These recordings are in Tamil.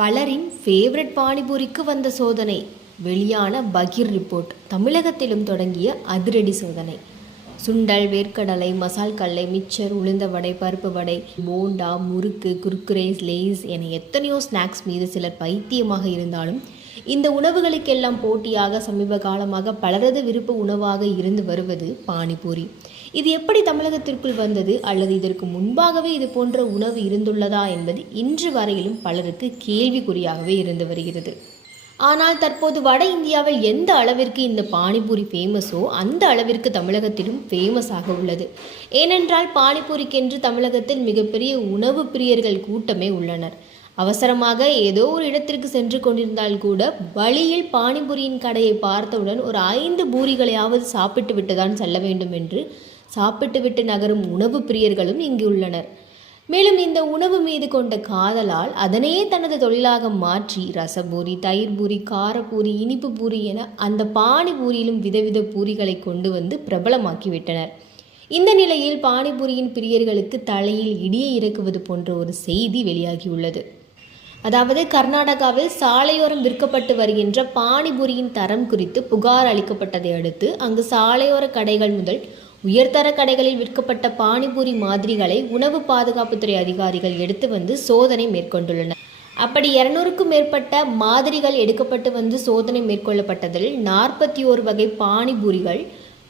பலரின் ஃபேவரட் பானிபூரிக்கு வந்த சோதனை. வெளியான பகீர் ரிப்போர்ட். தமிழகத்திலும் தொடங்கிய அதிரடி சோதனை. சுண்டல், வேர்க்கடலை, மசால் கடலை, மிச்சர், உளுந்த வடை, பருப்பு வடை, போண்டா, முறுக்கு, குர்குரே, லேஸ் என எத்தனையோ ஸ்நாக்ஸ் மீது சிலர் பைத்தியமாக இருந்தாலும் இந்த உணவுகளுக்கெல்லாம் போட்டியாக சமீப காலமாக பலரது விருப்ப உணவாக இருந்து வருவது பானிபூரி. இது எப்படி தமிழகத்திற்குள் வந்தது, அல்லது இதற்கு முன்பாகவே இது போன்ற உணவு இருந்துள்ளதா என்பது இன்று வரையிலும் பலருக்கு கேள்விக்குறியாகவே இருந்து வருகிறது. ஆனால் தற்போது வட இந்தியாவில் எந்த அளவிற்கு இந்த பானிபூரி ஃபேமஸோ அந்த அளவிற்கு தமிழகத்திலும் ஃபேமஸாக உள்ளது. ஏனென்றால் பானிபூரிக்கென்று தமிழகத்தில் மிகப்பெரிய உணவு பிரியர்கள் கூட்டமே உள்ளனர். அவசரமாக ஏதோ ஒரு இடத்திற்கு சென்று கொண்டிருந்தால் கூட வழியில் பானிபூரியின் கடையை பார்த்தவுடன் ஒரு 5 பூரிகளையாவது சாப்பிட்டு விட்டுதான் செல்ல வேண்டும் என்று சாப்பிட்டுவிட்டு நகரும் உணவு பிரியர்களும் இங்கு உள்ளனர். மேலும் இந்த உணவு மீது கொண்ட காதலால் அதனையே தனது தொழிலாக மாற்றி ரசபூரி, தயிர் பூரி, காரப்பூரி, இனிப்பு பூரி என அந்த பானிபூரியிலும் விதவித பூரிகளை கொண்டு வந்து பிரபலமாக்கிவிட்டனர். இந்த நிலையில் பானிபூரியின் பிரியர்களுக்கு தலையில் இடியை இறக்குவது போன்ற ஒரு செய்தி வெளியாகியுள்ளது. அதாவது கர்நாடகாவில் சாலையோரம் விற்கப்பட்டு வருகின்ற பானிபூரியின் தரம் குறித்து புகார் அளிக்கப்பட்டதை அடுத்து அங்கு சாலையோர கடைகள் முதல் உயர்தர கடைகளில் விற்கப்பட்ட பானிபூரி மாதிரிகளை உணவு பாதுகாப்புத்துறை அதிகாரிகள் எடுத்து வந்து சோதனை மேற்கொண்டுள்ளனர். அப்படி 200க்கும் மேற்பட்ட மாதிரிகள் எடுக்கப்பட்டு வந்து சோதனை மேற்கொள்ளப்பட்டதில் 41 வகை பானிபூரிகள்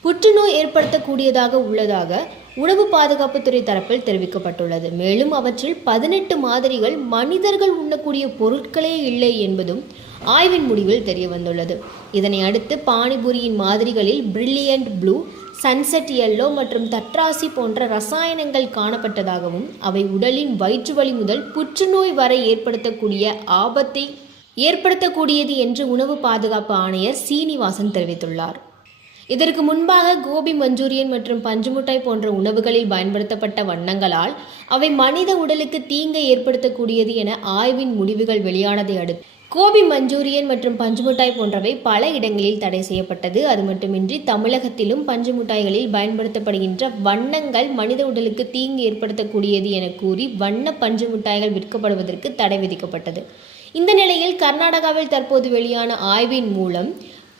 புற்றுநோய் ஏற்படுத்தக்கூடியதாக உள்ளதாக உணவு பாதுகாப்புத்துறை தரப்பில் தெரிவிக்கப்பட்டுள்ளது. மேலும் அவற்றில் 18 மாதிரிகள் மனிதர்கள் உண்ணக்கூடிய பொருட்களே இல்லை என்பதும் ஆய்வின் முடிவில் தெரிய வந்துள்ளது. இதனை அடுத்து பானிபூரியின் மாதிரிகளில் பிரில்லியன்ட் ப்ளூ, சன்செட் எல்லோ மற்றும் தட்ராசி போன்ற ரசாயனங்கள் காணப்பட்டதாகவும் அவை உடலின் வயிற்று வலி முதல் புற்றுநோய் வரை ஏற்படுத்தக்கூடிய ஆபத்தை ஏற்படுத்தக்கூடியது என்று உணவு பாதுகாப்பு ஆணையர் சீனிவாசன் தெரிவித்துள்ளார். இதற்கு முன்பாக கோபி மஞ்சூரியன் மற்றும் பஞ்சு மிட்டாய் போன்ற உணவுகளில் பயன்படுத்தப்பட்ட வண்ணங்களால் அவை மனித உடலுக்கு தீங்கை ஏற்படுத்தக்கூடியது என ஆய்வின் முடிவுகள் வெளியானதை அடுத்து கோபி மஞ்சூரியன் மற்றும் பஞ்சு மிட்டாய் போன்றவை பல இடங்களில் தடை செய்யப்பட்டது. அது மட்டுமின்றி தமிழகத்திலும் பஞ்சு மிட்டாய்களில் பயன்படுத்தப்படுகின்ற வண்ணங்கள் மனித உடலுக்கு தீங்கு ஏற்படுத்தக்கூடியது என கூறி வண்ண பஞ்சு மிட்டாய்கள் விற்கப்படுவதற்கு தடை விதிக்கப்பட்டது. இந்த நிலையில் கர்நாடகாவில் தற்போது வெளியான ஆய்வின் மூலம்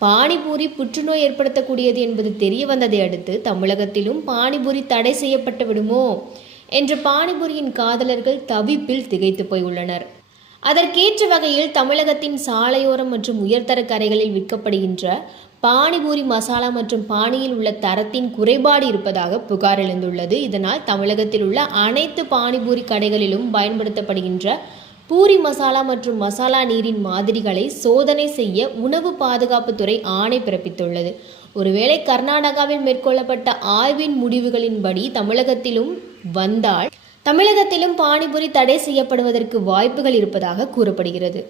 பானிபூரி புற்றுநோய் ஏற்படுத்தக்கூடியது என்பது தெரிய வந்ததை அடுத்து தமிழகத்திலும் பானிபூரி தடை செய்யப்பட்டு விடுமோ என்று பானிபூரியின் காதலர்கள் தவிப்பில் திகைத்து போய் உள்ளனர். அதற்கேற்ற வகையில் தமிழகத்தின் சாலையோரம் மற்றும் உயர்தர கடைகளில் விற்கப்படுகின்ற பானிபூரி மசாலா மற்றும் பானியில் உள்ள தரத்தின் குறைபாடு இருப்பதாக புகார் எழுந்துள்ளது. இதனால் தமிழகத்தில் உள்ள அனைத்து பானிபூரி கடைகளிலும் பயன்படுத்தப்படுகின்ற பூரி மசாலா மற்றும் மசாலா நீரின் மாதிரிகளை சோதனை செய்ய உணவு பாதுகாப்புத்துறை ஆணை பிறப்பித்துள்ளது. ஒருவேளை கர்நாடகாவில் மேற்கொள்ளப்பட்ட ஆய்வின் முடிவுகளின்படி தமிழகத்திலும் வந்தால் தமிழகத்திலும் பானிபூரி தடை செய்யப்படுவதற்கு வாய்ப்புகள் இருப்பதாக கூறப்படுகிறது.